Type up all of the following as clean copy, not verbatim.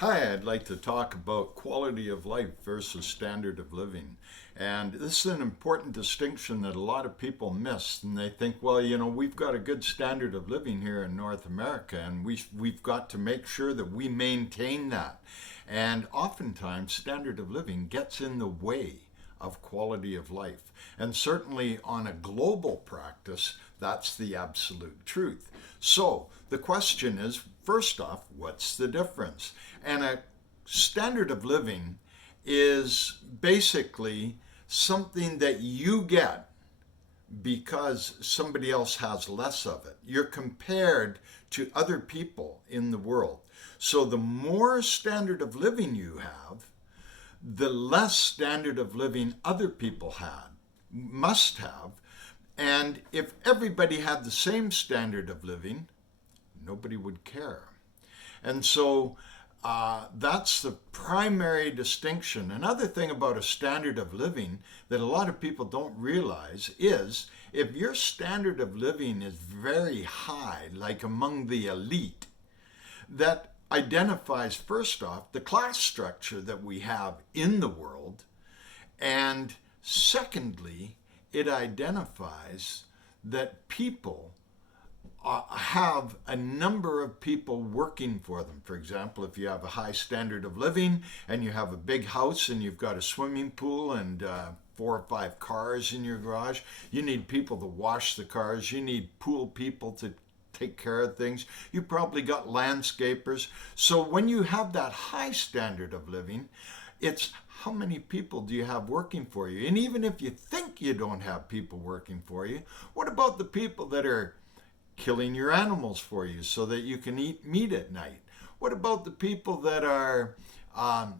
Hi, I'd like to talk about quality of life versus standard of living. And this is an important distinction that a lot of people miss. And they think, well, we've got a good standard of living here in North America, and we've got to make sure that we maintain that. And oftentimes, standard of living gets in the way of quality of life. And certainly on a global practice, that's the absolute truth. So the question is, first off, what's the difference? And a standard of living is basically something that you get because somebody else has less of it. You're compared to other people in the world. So the more standard of living you have, the less standard of living other people must have. And if everybody had the same standard of living, nobody would care. And so that's the primary distinction. Another thing about a standard of living that a lot of people don't realize is if your standard of living is very high, like among the elite, that identifies, first off, the class structure that we have in the world, and secondly, it identifies that people have a number of people working for them. For example, if you have a high standard of living and you have a big house and you've got a swimming pool and 4 or 5 cars in your garage, you need people to wash the cars, you need pool people to take care of things. You probably got landscapers. So when you have that high standard of living, it's how many people do you have working for you? And even if you think you don't have people working for you, what about the people that are killing your animals for you so that you can eat meat at night? What about the people that are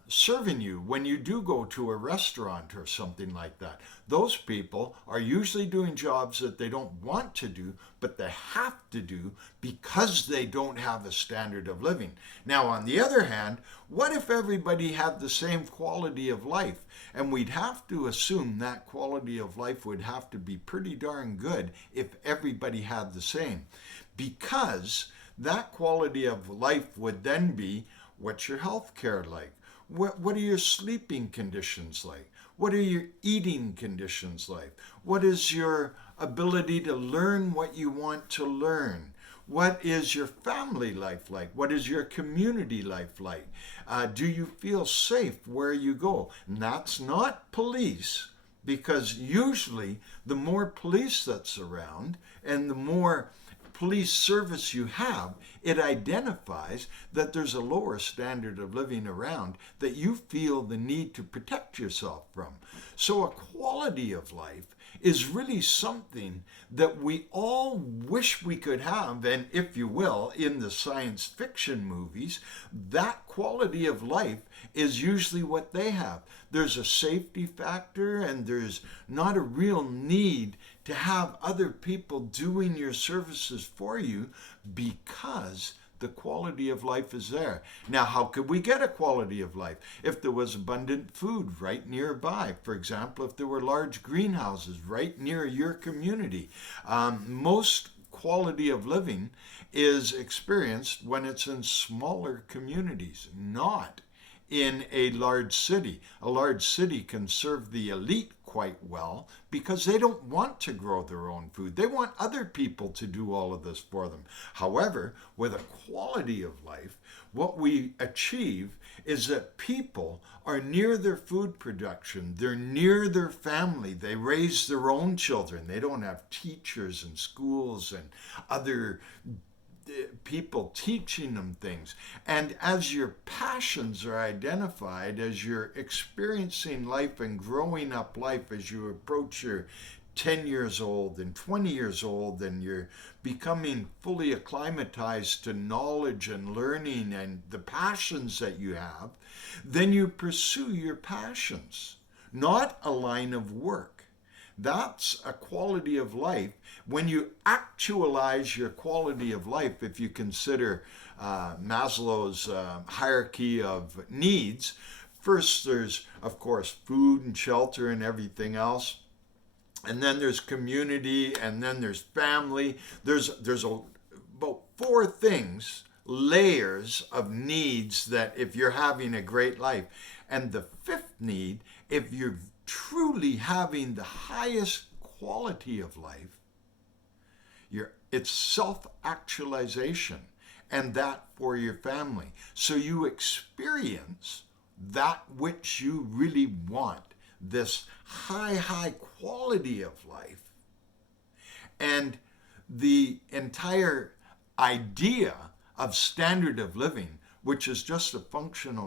serving you when you do go to a restaurant or something like that? Those people are usually doing jobs that they don't want to do, but they have to do because they don't have a standard of living. Now, on the other hand, what if everybody had the same quality of life? And we'd have to assume that quality of life would have to be pretty darn good if everybody had the same. Because that quality of life would then be, what's your health care like? What are your sleeping conditions like? What are your eating conditions like? What is your ability to learn what you want to learn? What is your family life like? What is your community life like? Do you feel safe where you go? And that's not police, because usually the more police that's around and the more police service you have, it identifies that there's a lower standard of living around that you feel the need to protect yourself from. So a quality of life is really something that we all wish we could have. And if you will, in the science fiction movies, that quality of life is usually what they have. There's a safety factor and there's not a real need to have other people doing your services for you because the quality of life is there. Now, how could we get a quality of life? If there was abundant food right nearby, for example, if there were large greenhouses right near your community. Most quality of living is experienced when it's in smaller communities, not in a large city. A large city can serve the elite quite well because they don't want to grow their own food. They want other people to do all of this for them. However, with a quality of life, what we achieve is that people are near their food production. They're near their family. They raise their own children. They don't have teachers and schools and other people teaching them things. And as your passions are identified, as you're experiencing life and growing up life, as you approach your 10 years old and 20 years old, and you're becoming fully acclimatized to knowledge and learning and the passions that you have, then you pursue your passions, not a line of work. That's a quality of life. When you actualize your quality of life, if you consider Maslow's hierarchy of needs, first there's, of course, food and shelter and everything else. And then there's community, and then there's family. There's about 4 things layers of needs that if you're having a great life. And the fifth need, if you're truly having the highest quality of life, it's self-actualization, and that for your family. So you experience that which you really want, this high quality of life. And the entire idea of standard of living, which is just a function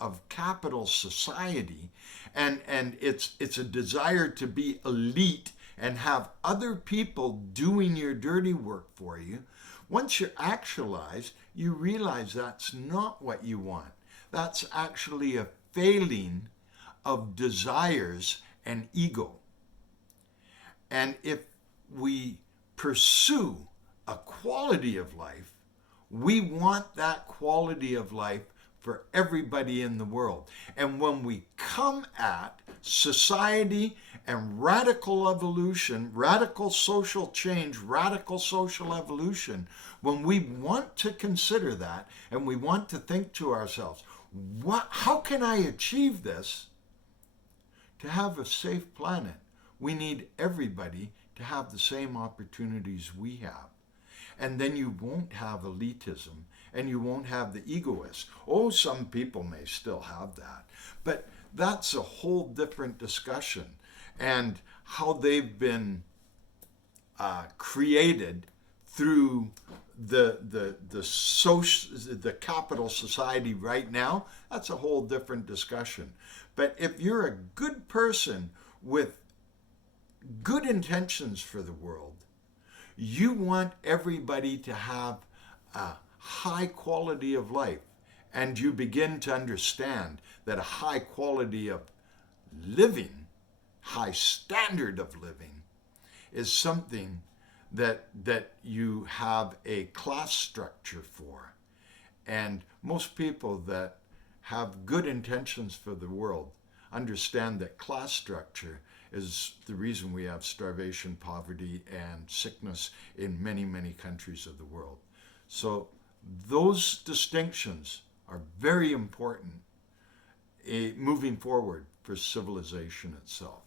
of capital society, and it's a desire to be elite and have other people doing your dirty work for you. Once you're actualized, you realize that's not what you want. That's actually a failing of desires and ego. And if we pursue a quality of life, we want that quality of life for everybody in the world. And when we come at society and radical evolution, radical social change, radical social evolution, when we want to consider that and we want to think to ourselves, how can I achieve this? To have a safe planet, we need everybody to have the same opportunities we have. And then you won't have elitism and you won't have the egoists. Oh, some people may still have that, but that's a whole different discussion, and how they've been created through the capital society right now. That's a whole different discussion. But if you're a good person with good intentions for the world, you want everybody to have a high quality of life, and you begin to understand that a high quality of living, high standard of living, is something that you have a class structure for. And most people that have good intentions for the world understand that class structure is the reason we have starvation, poverty, and sickness in many countries of the world. So those distinctions are very important moving forward for civilization itself.